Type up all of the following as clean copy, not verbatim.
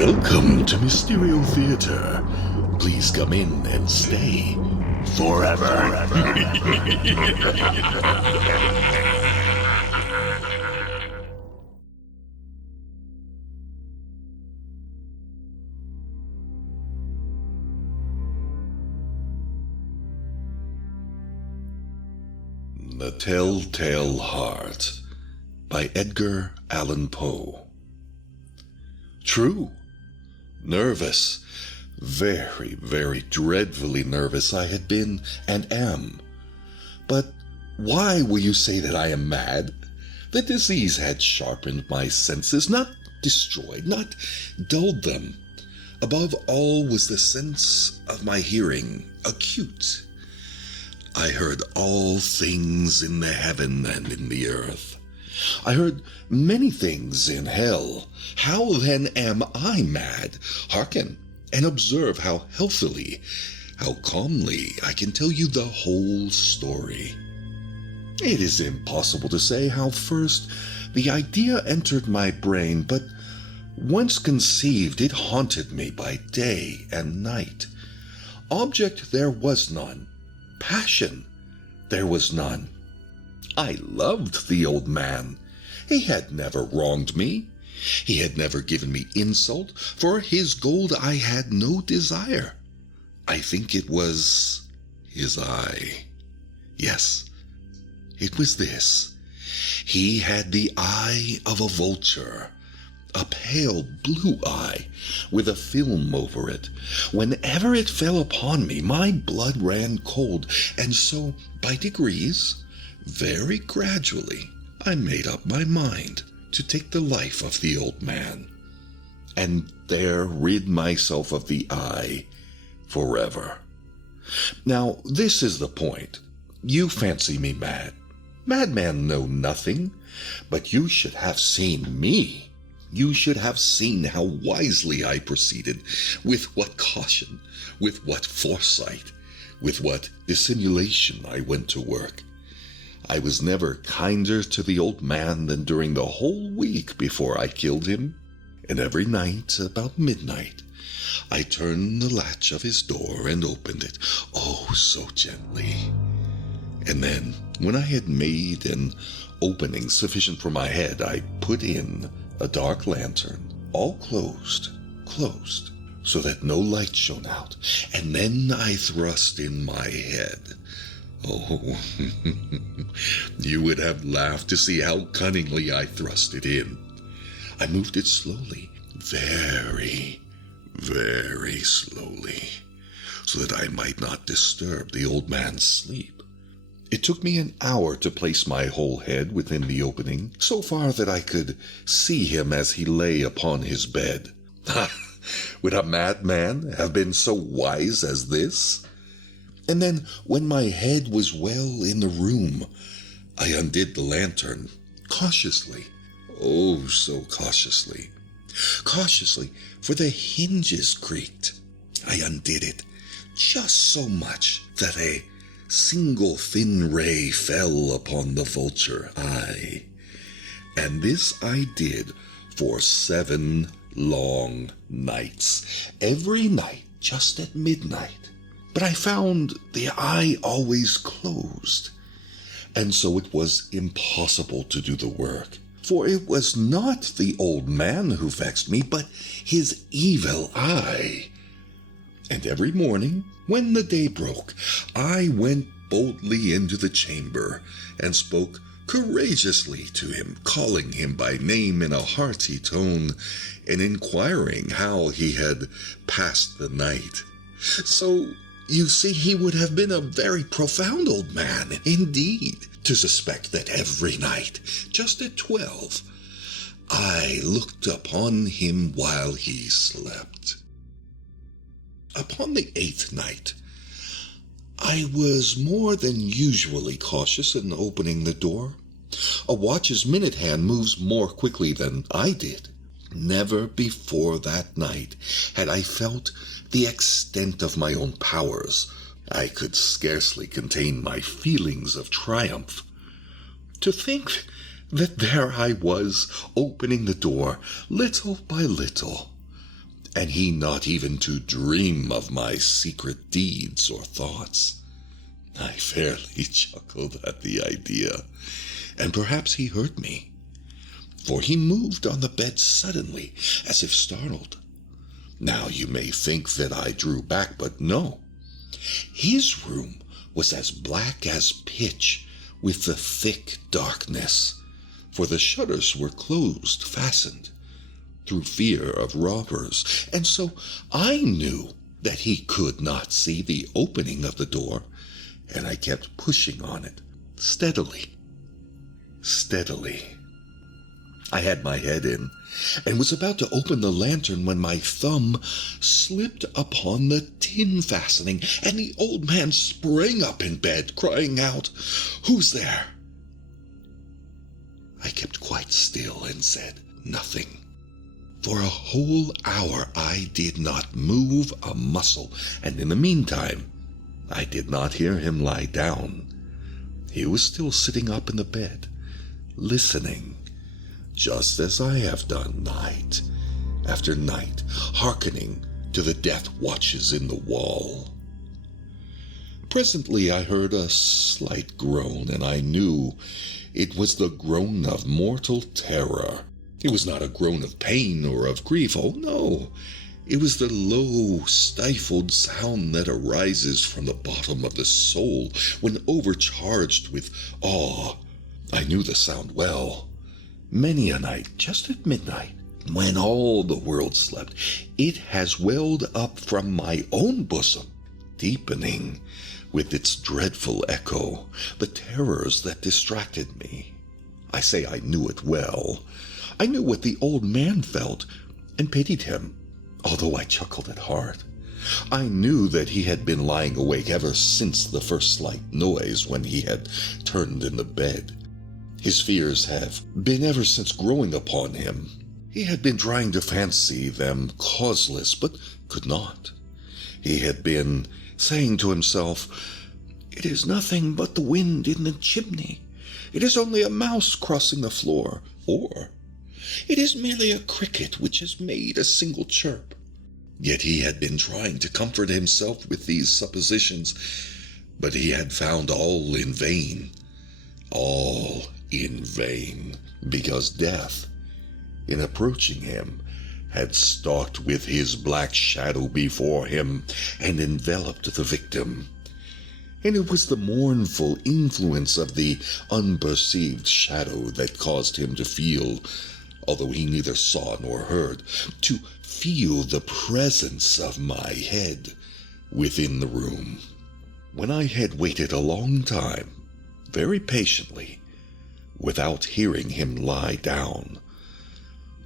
Welcome to Mysterio Theatre. Please come in and stay forever. The Telltale Heart by Edgar Allan Poe. True. Nervous. Very, very dreadfully nervous I had been and am. But why will you say that I am mad? The disease had sharpened my senses, not destroyed, not dulled them. Above all was the sense of my hearing, acute. I heard all things in the heaven and in the earth. I heard many things in hell. How then am I mad? Hearken and observe how healthily, how calmly I can tell you the whole story. It is impossible to say how first the idea entered my brain, but once conceived it haunted me by day and night. Object there was none. Passion there was none. I loved the old man. He had never wronged me. He had never given me insult. For his gold I had no desire. I think it was his eye. Yes, it was this. He had the eye of a vulture, a pale blue eye with a film over it. Whenever it fell upon me, my blood ran cold, and so, by degrees, very gradually, I made up my mind to take the life of the old man, and there rid myself of the eye forever. Now, this is the point. You fancy me mad. Madmen know nothing, but you should have seen me. You should have seen how wisely I proceeded, with what caution, with what foresight, with what dissimulation I went to work. I was never kinder to the old man than during the whole week before I killed him, and every night about midnight I turned the latch of his door and opened it, oh, so gently. And then, when I had made an opening sufficient for my head, I put in a dark lantern, all closed, so that no light shone out, and then I thrust in my head. Oh, you would have laughed to see how cunningly I thrust it in. I moved it slowly, very, very slowly, so that I might not disturb the old man's sleep. It took me an hour to place my whole head within the opening, so far that I could see him as he lay upon his bed. Would a madman have been so wise as this? And then, when my head was well in the room, I undid the lantern, cautiously, oh, so cautiously. Cautiously, for the hinges creaked. I undid it just so much that a single thin ray fell upon the vulture eye. And this I did for 7 long nights, every night just at midnight. But I found the eye always closed, and so it was impossible to do the work. For it was not the old man who vexed me, but his evil eye. And every morning, when the day broke, I went boldly into the chamber and spoke courageously to him, calling him by name in a hearty tone, and inquiring how he had passed the night. So, you see, he would have been a very profound old man, indeed, to suspect that every night, just at 12, I looked upon him while he slept. Upon the 8th night, I was more than usually cautious in opening the door. A watch's minute hand moves more quickly than I did. Never before that night had I felt the extent of my own powers. I could scarcely contain my feelings of triumph. To think that there I was, opening the door, little by little, and he not even to dream of my secret deeds or thoughts. I fairly chuckled at the idea, and perhaps he heard me, for he moved on the bed suddenly, as if startled. Now you may think that I drew back, but no. His room was as black as pitch, with the thick darkness, for the shutters were closed, fastened, through fear of robbers, and so I knew that he could not see the opening of the door, and I kept pushing on it, steadily, steadily. I had my head in, and was about to open the lantern when my thumb slipped upon the tin fastening, and the old man sprang up in bed, crying out, "Who's there?" I kept quite still and said nothing. For a whole hour I did not move a muscle, and in the meantime I did not hear him lie down. He was still sitting up in the bed, listening, just as I have done night after night, hearkening to the death watches in the wall. Presently I heard a slight groan, and I knew it was the groan of mortal terror. It was not a groan of pain or of grief. Oh, no. It was the low, stifled sound that arises from the bottom of the soul when overcharged with awe. I knew the sound well. Many a night, just at midnight, when all the world slept, it has welled up from my own bosom, deepening with its dreadful echo the terrors that distracted me. I say I knew it well. I knew what the old man felt, and pitied him, although I chuckled at heart. I knew that he had been lying awake ever since the first slight noise when he had turned in the bed. His fears have been ever since growing upon him. He had been trying to fancy them causeless, but could not. He had been saying to himself, "It is nothing but the wind in the chimney. It is only a mouse crossing the floor," or "It is merely a cricket which has made a single chirp." Yet he had been trying to comfort himself with these suppositions, but he had found all in vain. All in vain, because death, in approaching him, had stalked with his black shadow before him and enveloped the victim. And it was the mournful influence of the unperceived shadow that caused him to feel, although he neither saw nor heard, to feel the presence of my head within the room. When I had waited a long time, very patiently, without hearing him lie down,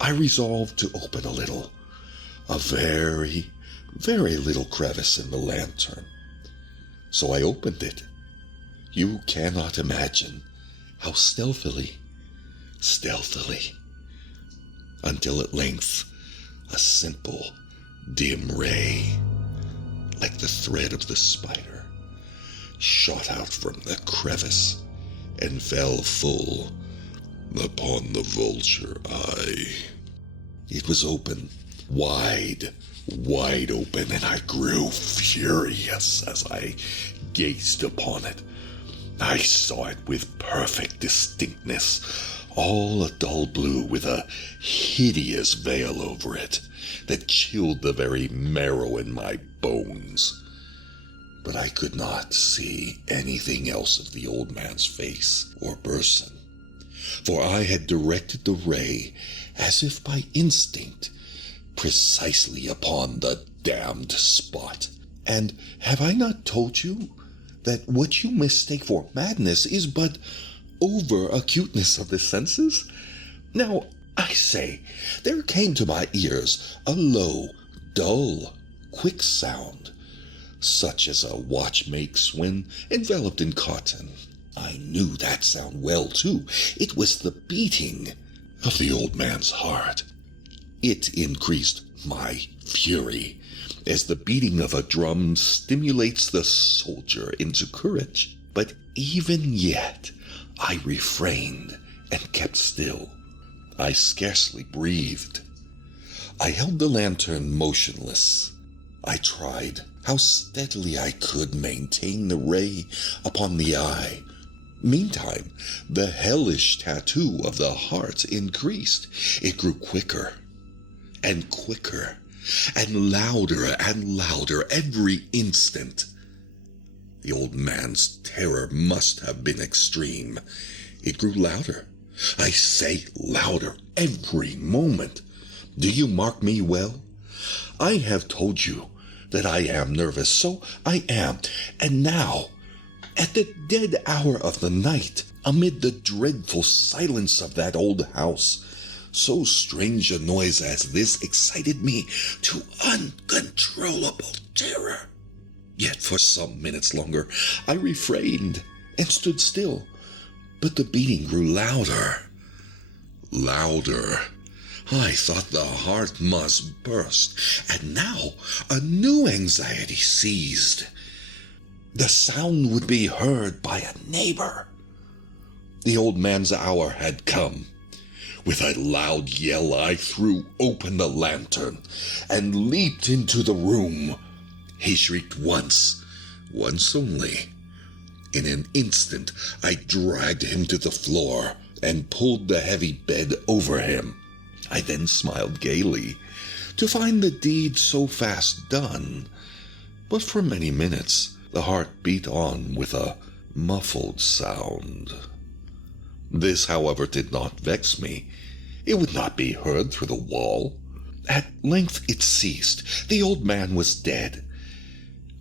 I resolved to open a very, very little crevice in the lantern. So I opened it. You cannot imagine how stealthily, until at length a simple, dim ray, like the thread of the spider, shot out from the crevice and fell full upon the vulture eye. It was open, wide open, and I grew furious as I gazed upon it. I saw it with perfect distinctness, all a dull blue with a hideous veil over it that chilled the very marrow in my bones. But I could not see anything else of the old man's face or person, for I had directed the ray, as if by instinct, precisely upon the damned spot. And have I not told you that what you mistake for madness is but over-acuteness of the senses? Now, I say, there came to my ears a low, dull, quick sound, such as a watch makes when enveloped in cotton. I knew that sound well, too. It was the beating of the old man's heart. It increased my fury, as the beating of a drum stimulates the soldier into courage. But even yet I refrained and kept still. I scarcely breathed. I held the lantern motionless. I tried how steadily I could maintain the ray upon the eye. Meantime, the hellish tattoo of the heart increased. It grew quicker and quicker and louder every instant. The old man's terror must have been extreme. It grew louder. I say louder every moment. Do you mark me well? I have told you that I am nervous, so I am. And now, at the dead hour of the night, amid the dreadful silence of that old house, so strange a noise as this excited me to uncontrollable terror. Yet for some minutes longer I refrained and stood still, but the beating grew louder. I thought the heart must burst, and now a new anxiety seized. The sound would be heard by a neighbor. The old man's hour had come. With a loud yell, I threw open the lantern and leaped into the room. He shrieked once only. In an instant, I dragged him to the floor and pulled the heavy bed over him. I then smiled gaily to find the deed so fast done. But for many minutes, the heart beat on with a muffled sound. This, however, did not vex me. It would not be heard through the wall. At length it ceased. The old man was dead.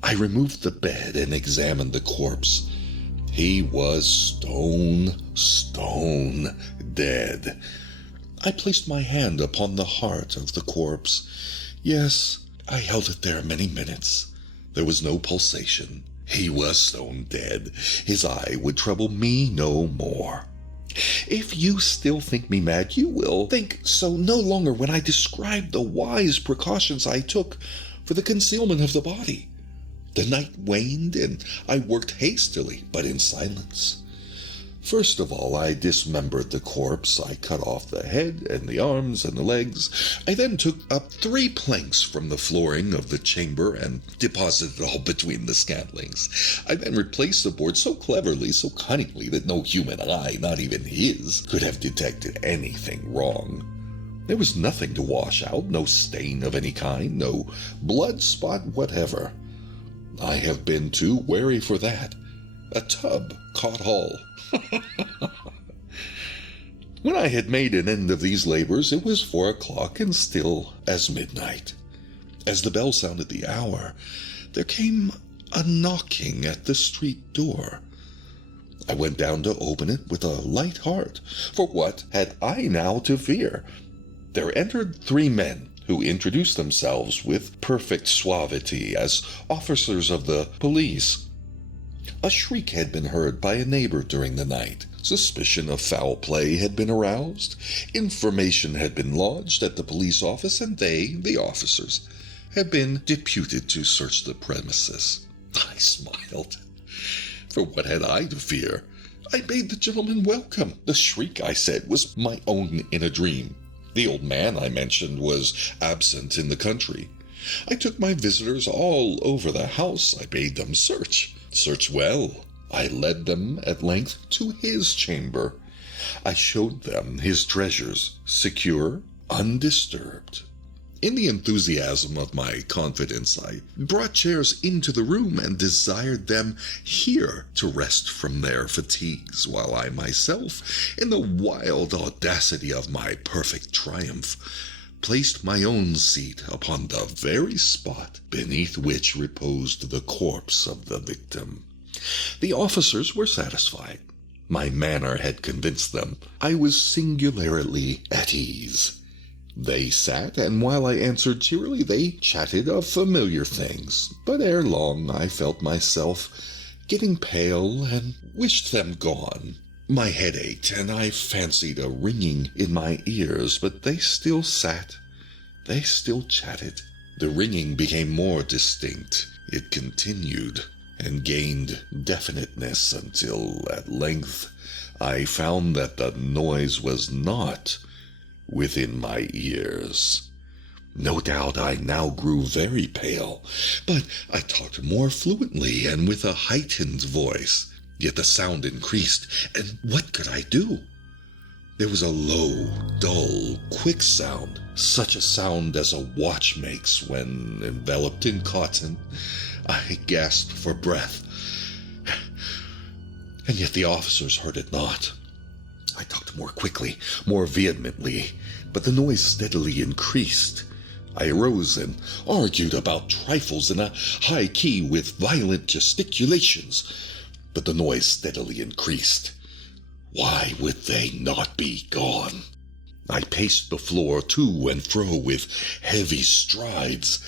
I removed the bed and examined the corpse. He was stone dead. I placed my hand upon the heart of the corpse. Yes, I held it there many minutes. There was no pulsation. He was stone dead. His eye would trouble me no more. If you still think me mad, you will think so no longer when I describe the wise precautions I took for the concealment of the body. The night waned, and I worked hastily, but in silence. First of all, I dismembered the corpse. I cut off the head and the arms and the legs. I then took up 3 planks from the flooring of the chamber and deposited it all between the scantlings. I then replaced the board so cleverly, so cunningly, that no human eye, not even his, could have detected anything wrong. There was nothing to wash out, no stain of any kind, no blood spot whatever. I have been too wary for that. A tub caught all. When I had made an end of these labors, it was 4 o'clock and still as midnight. As the bell sounded the hour, there came a knocking at the street door. I went down to open it with a light heart, for what had I now to fear? There entered 3 men, who introduced themselves with perfect suavity as officers of the police. A shriek had been heard by a neighbor during the night. Suspicion of foul play had been aroused. Information had been lodged at the police office, and they, the officers, had been deputed to search the premises. I smiled. For what had I to fear? I bade the gentleman welcome. The shriek, I said, was my own in a dream. The old man I mentioned was absent in the country. I took my visitors all over the house. I bade them search well. I led them at length to his chamber. I showed them his treasures, secure, undisturbed. In the enthusiasm of my confidence, I brought chairs into the room and desired them here to rest from their fatigues, while I myself, in the wild audacity of my perfect triumph, placed my own seat upon the very spot beneath which reposed the corpse of the victim. The officers were satisfied. My manner had convinced them. I was singularly at ease. They sat, and while I answered cheerily, they chatted of familiar things. But ere long I felt myself getting pale and wished them gone. My head ached, and I fancied a ringing in my ears, but they still sat. They still chatted. The ringing became more distinct. It continued and gained definiteness until at length I found that the noise was not within my ears. No doubt I now grew very pale, but I talked more fluently and with a heightened voice. Yet the sound increased, and what could I do? There was a low, dull, quick sound, such a sound as a watch makes when, enveloped in cotton, I gasped for breath. And yet the officers heard it not. I talked more quickly, more vehemently, but the noise steadily increased. I arose and argued about trifles in a high key with violent gesticulations, but the noise steadily increased. Why would they not be gone? I paced the floor to and fro with heavy strides,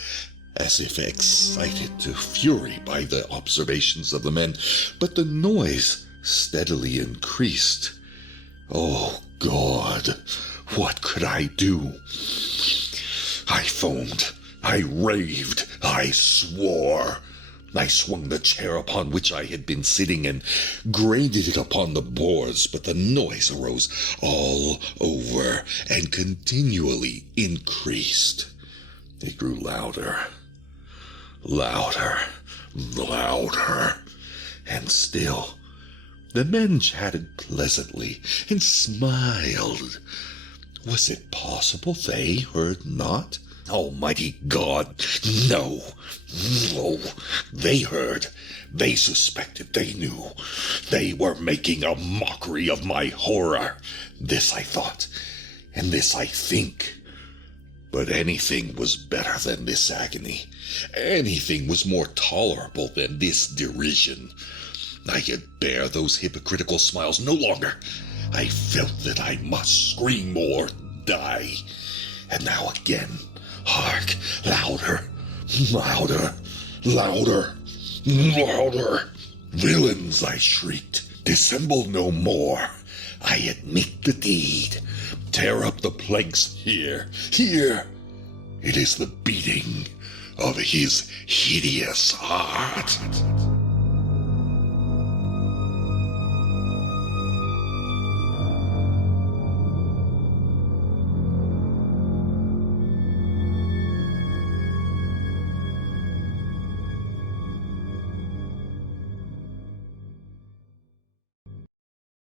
as if excited to fury by the observations of the men, but the noise steadily increased. Oh, God, what could I do? I foamed, I raved, I swore. I swung the chair upon which I had been sitting and grated it upon the boards, but the noise arose all over and continually increased. It grew louder, louder, louder, and still the men chatted pleasantly and smiled. Was it possible they heard not? Almighty God, no, no, they heard, they suspected, they knew. They were making a mockery of my horror. This I thought, and this I think. But anything was better than this agony. Anything was more tolerable than this derision. I could bear those hypocritical smiles no longer. I felt that I must scream or die. And now again, hark, louder, louder, louder, louder. Villains, I shrieked, dissemble no more. I admit the deed. Tear up the planks here, here. It is the beating of his hideous heart.